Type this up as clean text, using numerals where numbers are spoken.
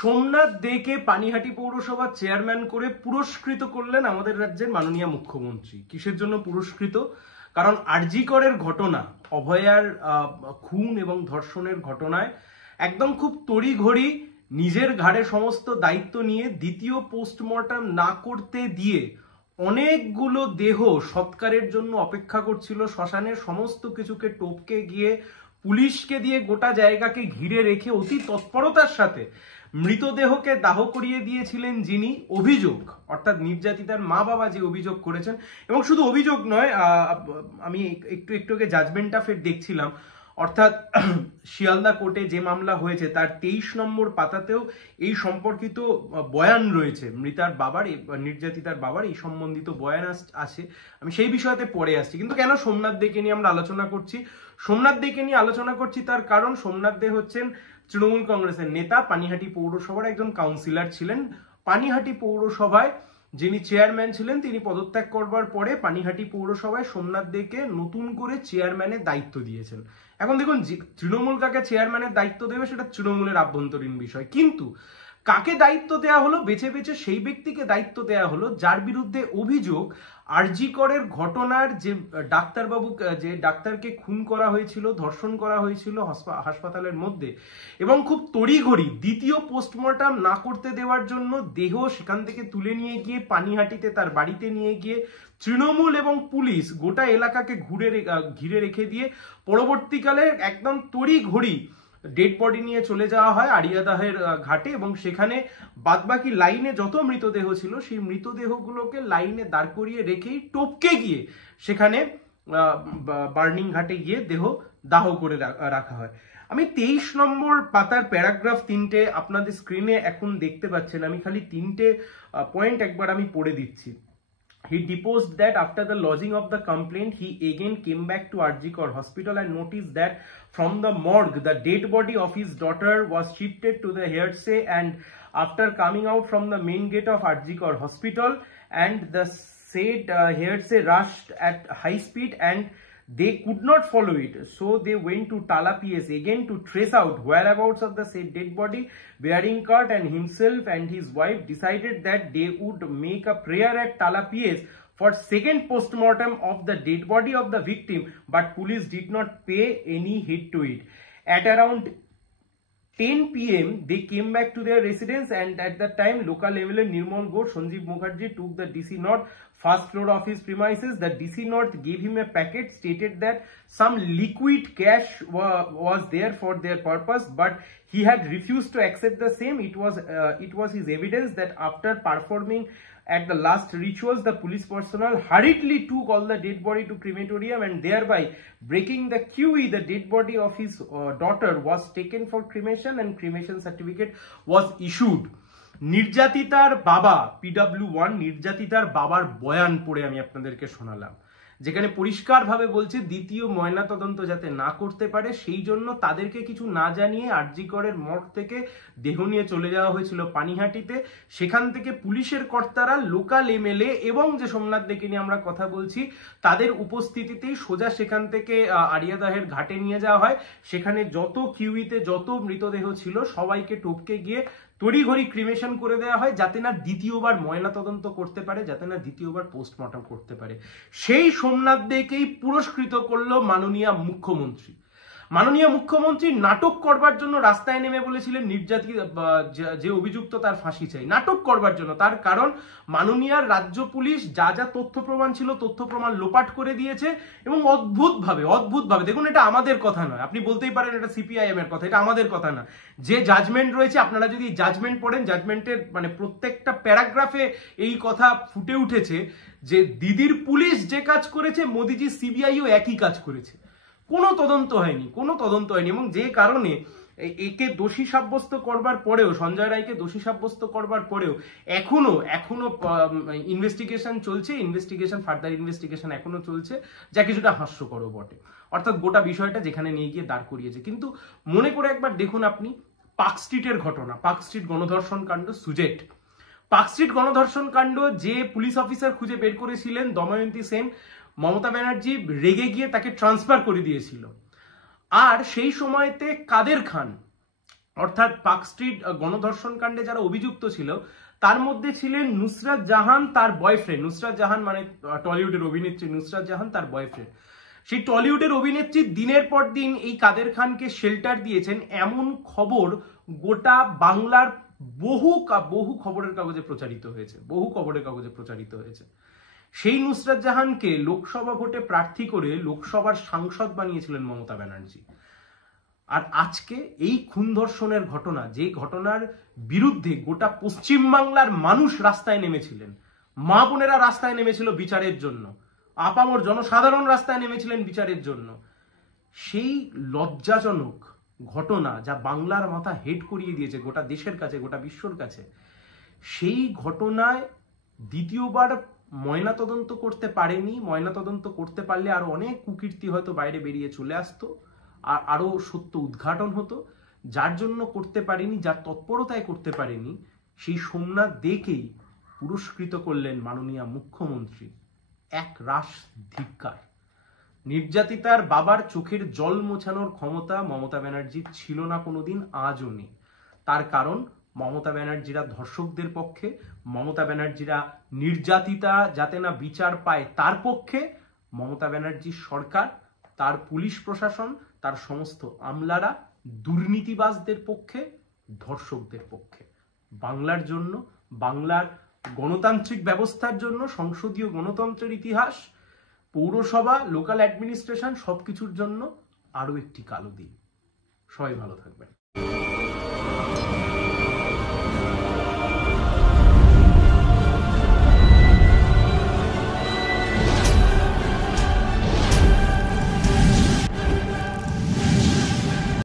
সোমনাথ দেকে পানিহাটি পৌরসভার চেয়ারম্যান করে পুরস্কৃত করলেন আমাদের রাজ্যের মাননীয় মুখ্যমন্ত্রী। কিসের জন্য পুরস্কৃত? কারণ আরজি করের ঘটনা, অভয়ার খুন এবং ধর্ষণের ঘটনায় একদম খুব তড়িঘড়ি নিজের ঘাড়ে সমস্ত দায়িত্ব নিয়ে দ্বিতীয় পোস্টমর্টম না করতে দিয়ে অনেকগুলো দেহ সৎকারের জন্য অপেক্ষা করছিল শ্মশানের, সমস্ত কিছুকে টপকে গিয়ে পুলিশকে দিয়ে গোটা জায়গাকে ঘিরে রেখে অতি তৎপরতার সাথে মৃতদেহকে দাহ করিয়ে দিয়েছিলেন যিনি, অভিযোগ অর্থাৎ নির্যাতিতার মা বাবা যে অভিযোগ করেছেন, এবং শুধু অভিযোগ নয়, আমি একটু জাজমেন্টটা ফের দেখছিলাম, অর্থাৎ শিয়ালদা কোর্টে যে মামলা হয়েছে তার 23 নম্বর পাতাতেও এই সম্পর্কিত বয়ান রয়েছে। মৃতার বাবার, নির্যাতিতার বাবার এই সম্বন্ধিত বয়ান আছে। আমি সেই বিষয়তে পরে আসছি। কিন্তু কেন সোমনাথ দেকে নিয়ে আমরা আলোচনা করছি? সোমনাথ দেকে নিয়ে আলোচনা করছি তার কারণ সোমনাথ দে হচ্ছেন তৃণমূল কংগ্রেসের নেতা, পানিহাটি পৌরসভার একজন কাউন্সিলর ছিলেন। পানিহাটি পৌরসভায় যিনি চেয়ারম্যান ছিলেন তিনি পদত্যাগ করবার পরে পানিহাটি পৌরসভায় সোমনাথ দেকে নতুন করে চেয়ারম্যানের দায়িত্ব দিয়েছেন। এখন দেখুন, তৃণমূল কাকে চেয়ারম্যানের দায়িত্ব দেবে সেটা তৃণমূলের আভ্যন্তরীণ বিষয়, কিন্তু কাকে দায়িত্ব দেয়া হলো, বেছে বেছে সেই ব্যক্তিকে দায়িত্ব দেয়া হলো যার বিরুদ্ধে অভিযোগ আরজি করের ঘটনার যে ডাক্তারবাবু, যে ডাক্তারকে খুন করা হয়েছিল, ধর্ষণ করা হয়েছিল হাসপাতালের মধ্যে, এবং খুব তড়িঘড়ি দ্বিতীয় পোস্টমর্টম না করতে দেওয়ার জন্য দেহ সেখান থেকে তুলে নিয়ে গিয়ে পানিহাটিতে তার বাড়িতে নিয়ে গিয়ে তৃণমূল এবং পুলিশ গোটা এলাকাকে ঘিরে রেখে দিয়ে পরবর্তীকালে একদম তড়িঘড়ি ডেড বডি নিয়ে চলে যাওয়া হয় আড়িয়াদাহের ঘাটে, এবং সেখানে বাদবাকি লাইনে যত মৃতদেহ ছিল সেই মৃতদেহগুলোকে লাইনে দাঁড় করিয়ে রেখেই টপকে গিয়ে সেখানে বার্নিং ঘাটে গিয়ে দেহ দাহ করে রাখা হয়। আমি 23 নম্বর পাতার প্যারাগ্রাফ 3টে আপনাদের স্ক্রিনে এখন দেখতে পাচ্ছেন। আমি খালি 3টে পয়েন্ট একবার আমি পড়ে দিচ্ছি। He deposed that after the lodging of the complaint, he again came back to RG Kar Hospital and noticed that from the morgue, the dead body of his daughter was shifted to the hearsay, and after coming out from the main gate of RG Kar Hospital, and the said hearsay rushed at high speed and they could not follow it. So they went to Tala PS again to trace out whereabouts of the said dead body. Bearing Kart and himself and his wife decided that they would make a prayer at Tala PS for second postmortem of the dead body of the victim, but police did not pay any heed to it. At around 10 PM, they came back to their residence, and at that time, local MLA Nirmal Ghosh, Sanjeev Mukherjee took the DC North first floor of his premises. The DC North gave him a packet, stated that some liquid cash was there for their purpose, but he had refused to accept the same. It was his evidence that after performing at the last rituals, the police personnel hurriedly took all the dead body to crematorium, and thereby breaking the QE, the dead body of his daughter was taken for cremation and cremation certificate was issued. নির্যাতিতার বাবা, PW1 নির্যাতিতার বাবার বয়ান পড়ে আমি আপনাদেরকে শোনালাম, যেখানে পরিষ্কারভাবে বলছে দ্বিতীয় ময়না তদন্ত যাতে না করতে পারে সেই জন্য তাদেরকে কিছু না জানিয়ে আরজি করের মর্গ থেকে দেহ নিয়ে চলে যাওয়া হয়েছিল পানিহাটিতে। সেখান থেকে পুলিশের কর্তারা, লোকাল MLA এবং যে সোমনাথ দেকে নিয়ে আমরা কথা বলছি তাদের উপস্থিতিতেই সোজা সেখান থেকে আড়িয়াদাহের ঘাটে নিয়ে যাওয়া হয়। সেখানে যত কিউইতে যত মৃতদেহ ছিল সবাইকে টপকে গিয়ে তড়িঘড়ি ক্রিমেশন করে দেওয়া হয়, যাতে না দ্বিতীয়বার ময়না তদন্ত করতে পারে, যাতে না দ্বিতীয়বার পোস্টমর্টম করতে পারে। সেই সোমনাথ দেকেই পুরস্কৃত করলো মাননীয় মুখ্যমন্ত্রী। মাননীয় মুখ্যমন্ত্রী নাটক করবার জন্য রাস্তায় নেমে বলেছিলেন নির্যাতিত যে অভিযুক্ত তার ফাঁসি চাই, নাটক করবার জন্য। তার কারণ মাননীয় রাজ্য পুলিশ যা যা তথ্য প্রমাণ ছিল তথ্য প্রমাণ লোপাট করে দিয়েছে, এবং অদ্ভুতভাবে দেখুন, এটা আমাদের কথা নয়, আপনি বলতেই পারেন এটা CPIM এর কথা, এটা আমাদের কথা না। যে জাজমেন্ট রয়েছে, আপনারা যদি জাজমেন্ট পড়েন, জাজমেন্টের মানে প্রত্যেকটা প্যারাগ্রাফে এই কথা ফুটে উঠেছে যে দিদির পুলিশ যে কাজ করেছে মোদিজি CBIও একই কাজ করেছে। কোনো তদন্ত হয়নি এবং যে কারণে একে দোষী সাব্যস্ত করবার পরেও, সঞ্জয় রায়কে দোষী সাব্যস্ত করবার পরেও এখনো ইনভেস্টিগেশন চলছে, ফার্দার ইনভেস্টিগেশন এখনো চলছে, যা কিছুটা হাস্যকরও বটে। অর্থাৎ গোটা বিষয়টা যেখানে নিয়ে গিয়ে দাঁড় করিয়েছে। কিন্তু মনে করে একবার দেখুন আপনি পার্ক স্ট্রিটের ঘটনা, পার্ক স্ট্রিট গণধর্ষণ কাণ্ড, সুজেট পার্ক স্ট্রিট গণধর্ষণ কাণ্ড, যে পুলিশ অফিসার খুঁজে বের করেছিলেন দময়ন্তী সেন, মমতা ব্যানার্জি রেগে গিয়ে তাকে ট্রান্সফার করে দিয়েছিল। আর সেই সময়তে কাদের খান অর্থাৎ পার্ক স্ট্রিট গণধর্ষণ কাণ্ডে যারা অভিযুক্ত ছিল তার মধ্যে ছিলেন নুসরাত জাহান, তার বয়ফ্রেন্ড। নুসরাত জাহান মানে টলিউডের অভিনেত্রী, নুসরাত জাহান তার বয়ফ্রেন্ড। সেই টলিউডের অভিনেত্রী দিনের পর দিন এই কাদের খানকে শেল্টার দিয়েছেন, এমন খবর গোটা বাংলার বহু খবরের কাগজে প্রচারিত হয়েছে, বহু খবরের কাগজে প্রচারিত হয়েছে। সেই নুসরাত জাহানকে লোকসভা ভোটে প্রার্থী করে লোকসভার সাংসদ বানিয়েছিলেন মমতা ব্যানার্জি। আর আজকে এই খুন ধর্ষণের ঘটনা, যে ঘটনার বিরুদ্ধে গোটা পশ্চিমবাংলার মানুষ রাস্তায় নেমেছিলেন, মা বোনেরা রাস্তায় নেমেছিল বিচারের জন্য, আপামর জনসাধারণ রাস্তায় নেমেছিলেন বিচারের জন্য, সেই লজ্জাজনক ঘটনা যা বাংলার মাথা হেট করিয়ে দিয়েছে গোটা দেশের কাছে, গোটা বিশ্বর কাছে, সেই ঘটনায় দ্বিতীয়বার ময়নাতদন্ত করতে পারেনি। ময়নাতদন্ত করতে পারলে আরো অনেক কুকীর্তি হয়তো বাইরে বেরিয়ে চলে আসতো, আর আরো সত্য উদ্ঘাটন হতো। যার জন্য করতে পারেনি, যার তৎপরতায় করতে পারেনি, সেই সোমনাথ দেকেই পুরস্কৃত করলেন মাননীয় মুখ্যমন্ত্রী। এক রাশ ধিক্কার। নির্যাতিতার বাবার চোখের জল মোছানোর ক্ষমতা মমতা ব্যানার্জির ছিল না কোনোদিন, আজও নেই। তার কারণ মমতা ব্যানার্জিরা ধর্ষকদের পক্ষে, মমতা ব্যানার্জিরা নির্যাতিতা যাতে না বিচার পায় তার পক্ষে, মমতা ব্যানার্জির সরকার, তার পুলিশ প্রশাসন, তার সমস্ত আমলারা দুর্নীতিবাজদের পক্ষে, ধর্ষকদের পক্ষে। বাংলার জন্য, বাংলার গণতান্ত্রিক ব্যবস্থার জন্য, সংসদীয় গণতন্ত্রের ইতিহাস, পৌরসভা, লোকাল অ্যাডমিনিস্ট্রেশন সবকিছুর জন্য আরো একটি কালো দিন। সবাই ভালো থাকবেন।